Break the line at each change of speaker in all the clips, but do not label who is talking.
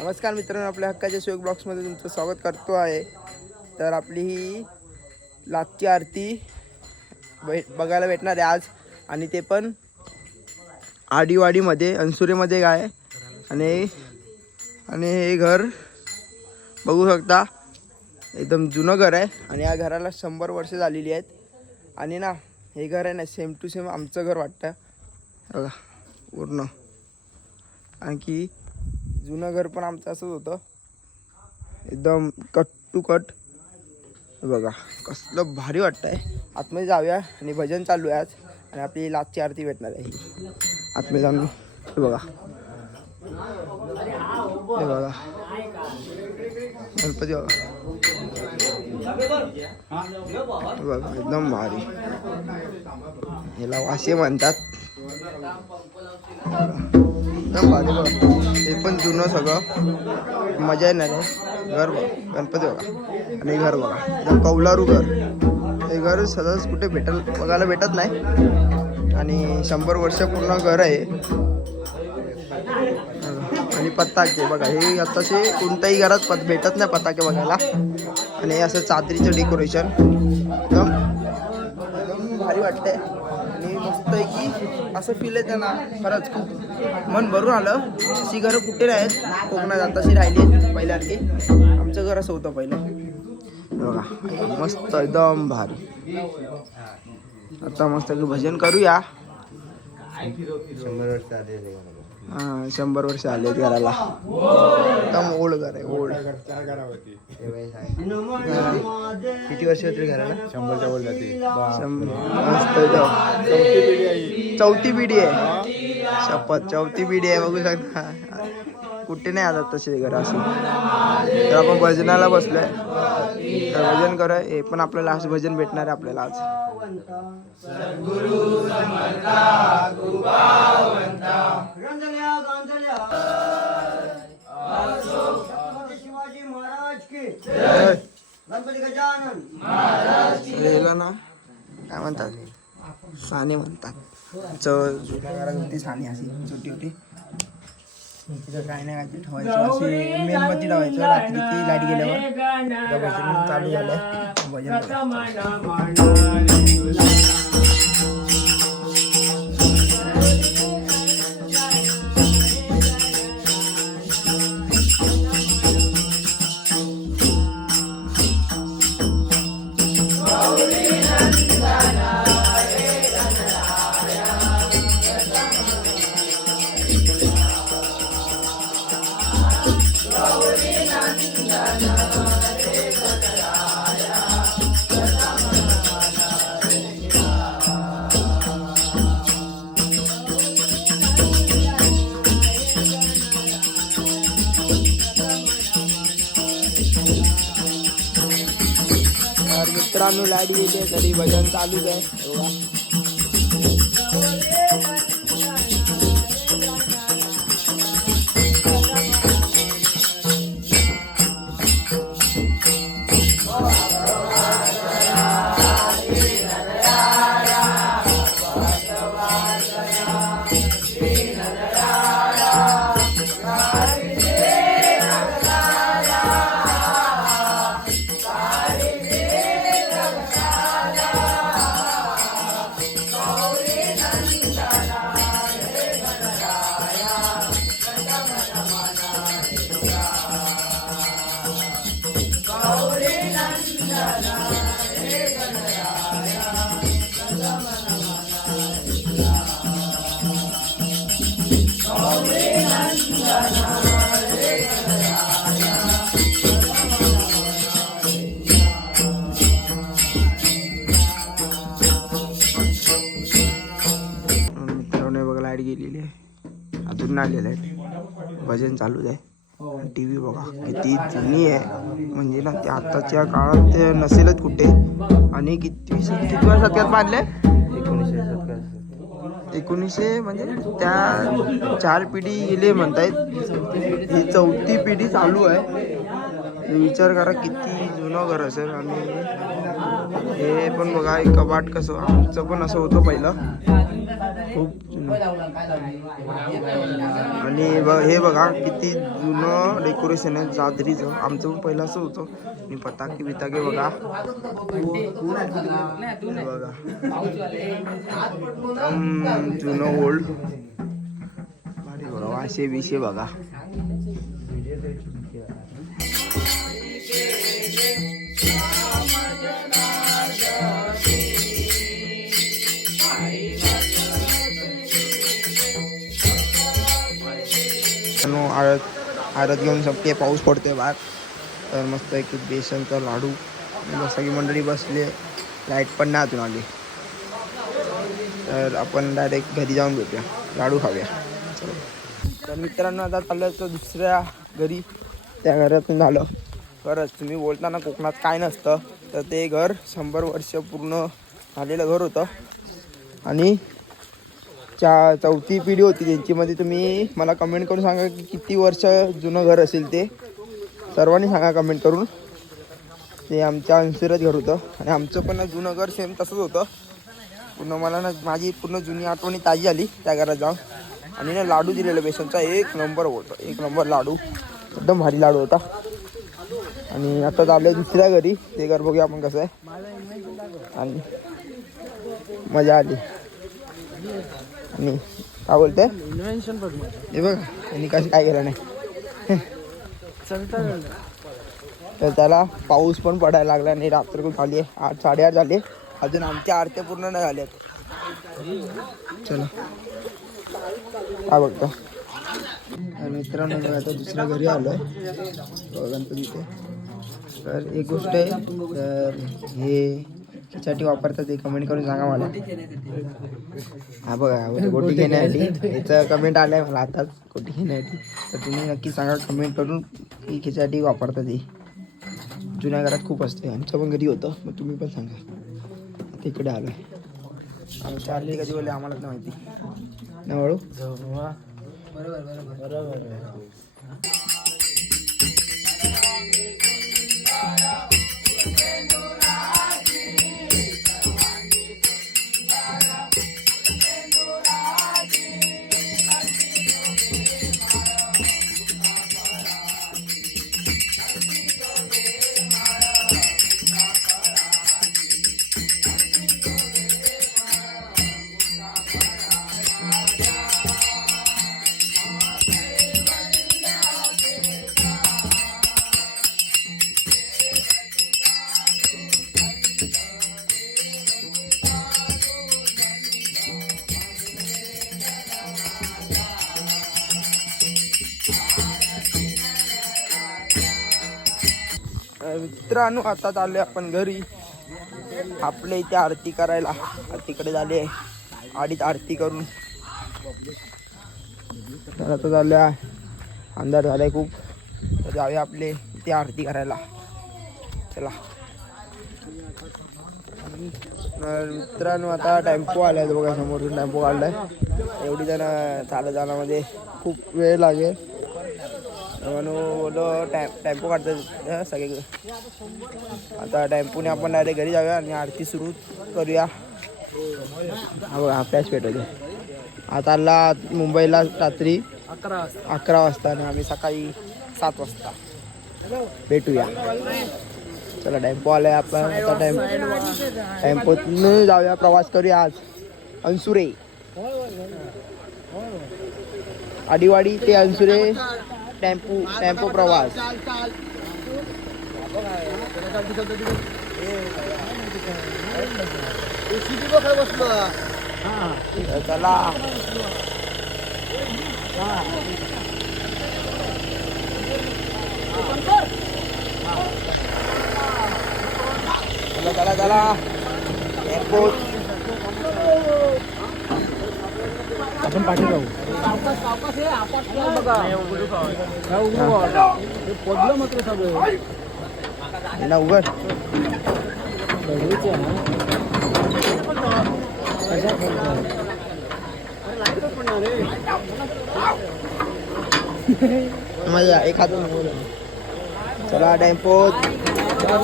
नमस्कार मित्रांनो आपल्या हक्काच्या शिवक ब्लॉक्समध्ये तुमचं स्वागत करतो आहे. तर आपली ही लागची आरती भेट बघायला भेटणार आहे आज. आणि ते पण आडीवाडीमध्ये अनसुरेमध्ये काय आणि आणि हे घर बघू शकता. एकदम जुनं घर आहे. आणि या घराला शंभर वर्ष झालेली आहेत. आणि ना हे घर आहे ना सेम टू सेम आमचं घर वाटतं. बघा पूर्ण. आणखी जुनं घर पण आमचं असंच होतं. एकदम कट टू कट बघा कसलं भारी वाटतंय. आतमध्ये जाऊया आणि भजन चालू आहे आज. आणि आपली लास्टची आरती भेटणार आहे. ही आतमध्ये जाऊन हे बघा. हे बघा. गणपती बघा बघा एकदम भारी. ह्याला वासे म्हणतात. एकदम भारी बघा. हे पण जुनं सगळं. मजा येणार आहे. घर बघा. गणपती बघा. आणि घर बघा. एकदम कौलारू घर. हे घर सहज कुठे भेटल बघायला भेटत नाही. आणि शंभर वर्ष पूर्ण घर आहे आणि पताके बघा. हे आताचे कोणत्याही घरात पत भेटत नाही पताके बघायला. आणि असं चादरीचं डेकोरेशन एकदम एकदम भारी वाटतंय. आणि मस्त आहे की असं फील येते ना खरंच खूप. मन भरून आलं. अशी घरं कुठे नाहीत कोकणात. आताशी राहिली आहेत पहिल्यासारखी. आमचं घर असं होतं पहिलं. बघा मस्त एकदम भारी. आता मस्त भजन करूया.
शंभर वर्ष आले
हा शंभर वर्ष आले घराला. एकदम ओल्ड घर आहे ओल्ड
किती वर्ष होते घराला? शंभरच्या वर जाते
मस्त चौथी पिढी आहे. शपथ चौथी पिढी आहे बघू शकता. कुठे नाही आता तसे घर असे तर आपण भजनाला बसलोय तर भजन करूया हे पण आपलं लास्ट भजन भेटणार आहे आपल्याला आज
शिवाजी महाराज की
ना काय म्हणतात साने म्हणतात चव जुन्या घरात होती साने अशी छोटी होती तिथं काय नाही काय ठेवायचं. अशी मेणबत्ती ठेवायचं रात्री ती लाइट गेल्यावर. भजन चालू झालंय. भजन मित्रांनो लाइट गेली तरी भजन चालूच आहे. नाही आलेलं आहे भजन चालूच आहे. टी व्ही बघा किती जुनी आहे. म्हणजे ना ते आताच्या काळात ते नसेलच कुठे. आणि किती किती शतकात बांधले?
एकोणीसशे
एकोणीसशे म्हणजे त्या चार पिढी गेले म्हणतायत. ही चौथी पिढी चालू आहे. विचार करा किती जुनं घर असेल. आणि हे पण बघा एक कपाट कसं आमचं पण असं होतं पहिलं. खूप जुनं. आणि हे बघा किती जुनं डेकोरेशन आहे चादरीचं आमचं पण पहिलं असं होतं. आणि पताके बिताके बघा. बघा. जुनं ओल्ड भारी बघा वाशे बिशे बघा. आळत घेऊन संपते पाऊस पडतोय बाहेर. तर मस्त एक बेसनचा लाडू. आणि सगळी मंडळी बसली. लाइट पण नाही अजून आली. तर आपण डायरेक्ट घरी जाऊन भेटूया. लाडू खाऊया. चलो तर मित्रांनो आता चाललं तर दुसऱ्या घरी. त्या घरातून झालं. खरंच तुम्ही बोलताना कोकणात काय नसतं. तर ते घर शंभर वर्ष पूर्ण झालेलं घर होतं. आणि चा चौथी पिढी होती त्यांचीमध्ये तुम्ही मला कमेंट करून सांगा की किती वर्ष जुनं घर असेल ते. सर्वांनी सांगा कमेंट करून. ते आमच्या अंसुरच घर होतं. आणि आमचं पण जुनं घर सेम तसंच होतं. पूर्ण मला ना माझी पूर्ण जुनी आठवणी ताजी आली त्या घरात जाऊन. आणि ना लाडू दिलेलं बेसनचा एक नंबर होतं. एक नंबर लाडू. एकदम भारी लाडू होता. आणि आता चाललं दुसऱ्या घरी. ते घर बघूया आपण कसं आहे. आणि मजा आली. आणि काय बोलते? हे बघ यांनी कसं काय केलं नाही. तर त्याला पाऊस पण पडायला लागला आणि रात्र खूप झाली आहे. आठ साडेआठ झाले. अजून आमच्या आरत्या पूर्ण नाही झाल्यात चला. काय बघतो मित्रांनो मी आता दुसऱ्या घरी आलो आहे गणपतीचे. तर एक गोष्ट आहे तर हे त्यासाठी वापरतात ते. कमेंट करून सांगा मला. हा बघा गोटी घेण्यासाठी. याचं कमेंट आलं आहे मला आताच गोटी घेण्यासाठी. तर तुम्ही नक्की सांगा कमेंट करून की खिच्यासाठी वापरतात हे जुन्या घरात खूप असते आमच्या पण घरी होतं मग तुम्ही पण सांगा. तिकडे आलो आहे आरती कधी बोलले आम्हालाच नाही माहिती. नाही वळू? अ, मित्रांनो आता चाललोय आपण घरी. आपल्या इथे आरती करायला. आरतीकडे झाले आडीत आरती करून. तर आता झाल्या अंधार झालाय खूप. तर जाऊया आपले इथे आरती करायला. चला. तर मित्रांनो आता टेम्पो आलाय बघा समोरून टेम्पो काढलाय. एवढी जण चालत जाण्यामध्ये खूप वेळ लागेल. म्हणून बोललो टॅ टेम्पो काढतात सगळे आता टेम्पोने आपण डायरेक्ट घरी जाऊया आणि आरती सुरू करूया. हा बघा फ्लॅश पेटवतो आता आला मुंबईला रात्री
अकरा
अकरा वाजता आणि आम्ही सकाळी सात वाजता भेटूया. चला टेम्पो आलाय आपण आता टेम्पो टेम्पोतून जाऊया प्रवास करूया आज. अनसुरे. आदिवाडी ते अनसुरे. टेम्पो टेम्पो प्रवास तर चला चला चला चला टेम्पो
आपण पाठी जाऊ पडलं मात्र सगळं
उघड मजा एक हात चला टेम्पो चला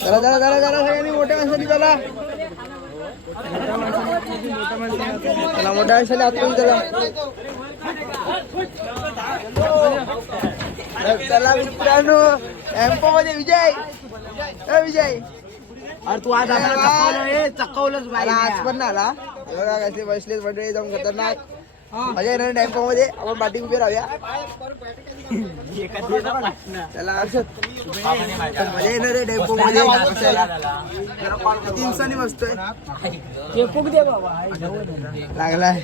चला चला चला सगळ्यांनी मोठ्या माणसांनी चला चला मोठ्या आयुष्याला आतून चला चला मित्रांनो टेम्पो मध्ये विजय. ए विजय
अरे तू आज चकवलं चकवलंच
आज पण आला. बसलेत मंडळी जाऊन खतरनाक. मजा येणार टेम्पो मध्ये. आपण पाठी उभे राहूया. त्याला मजा येणार आहे टेम्पो मध्ये. किती दिवसांनी बसतोय लागलाय.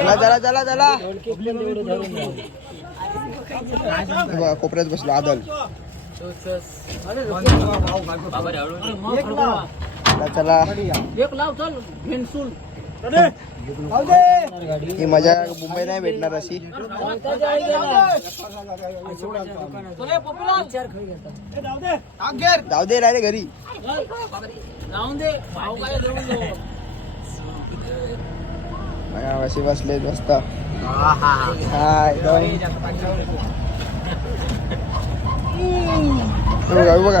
चला चला चला चला. हे बघा कोपऱ्यात बसलो आदल. चला चला. ही मजा मुंबई नाही भेटणार अशी. जाऊ दे राहिले घरी. बघा असे बसले मस्त. हाय बघा.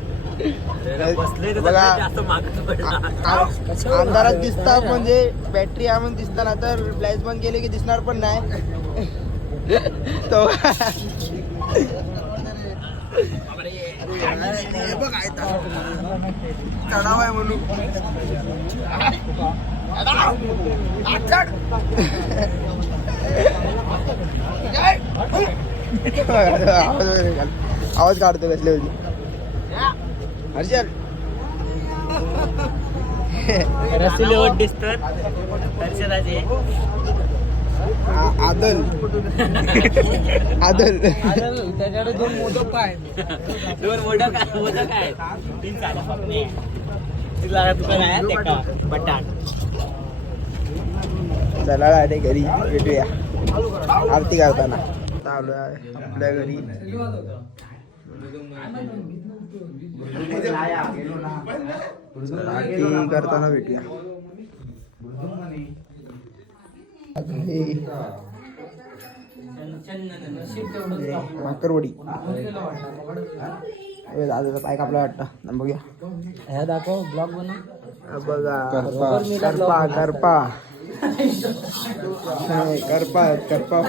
बघा अंधारात दिसता म्हणजे बॅटरी आहे म्हणून दिसता ना तर लाइट बंद केले की दिसणार पण नाही. तो बघ आहे तर. चढाव आहे म्हणून. आवाज वगैरे घाल. आवाज काढतो कसले होती. हर्षल.
रसिलेवर दिसतात. हर्षदाचे
आ- आदल. आदल.
त्याच्याकडे दोन मोदक काय दोन मोदक मोदक आहे तीन तुला बटाट.
चला घरी भेटूया. आरती करताना. आपल्या घरी. करताना भेटूया. भाकरवडी दादाचा पाय कापला वाटतं. बघूया.
ह्या दाखव ब्लॉग बनव.
बघा. करपा. करपा करपा. करपा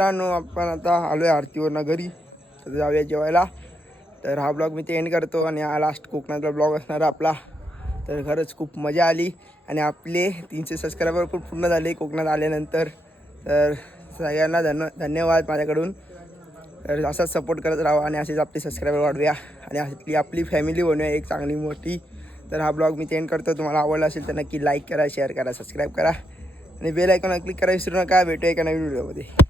मित्रांनो आपण आता आलो आहे आरतीवरनं घरी. तर जाऊया जेवायला. तर हा ब्लॉग मी ते एंड करतो आणि हा लास्ट कोकणातला ब्लॉग असणार आपला. तर खरंच खूप मजा आली आणि आपले तीनशे सबस्क्रायबर खूप पूर्ण झाले कोकणात आल्यानंतर. तर सगळ्यांना धन धन्यवाद माझ्याकडून. तर असाच सपोर्ट करत राहा आणि असेच आपले सबस्क्रायबर वाढवूया आणि आपली आपली फॅमिली बनवूया एक चांगली मोठी. तर हा ब्लॉग मी ते एंड करतो. तुम्हाला आवडला असेल तर नक्की लाईक करा शेअर करा सबस्क्राईब करा. आणि बेल आयकॉनला क्लिक करा विसरू नका. भेटूया एका नवीन व्हिडिओमध्ये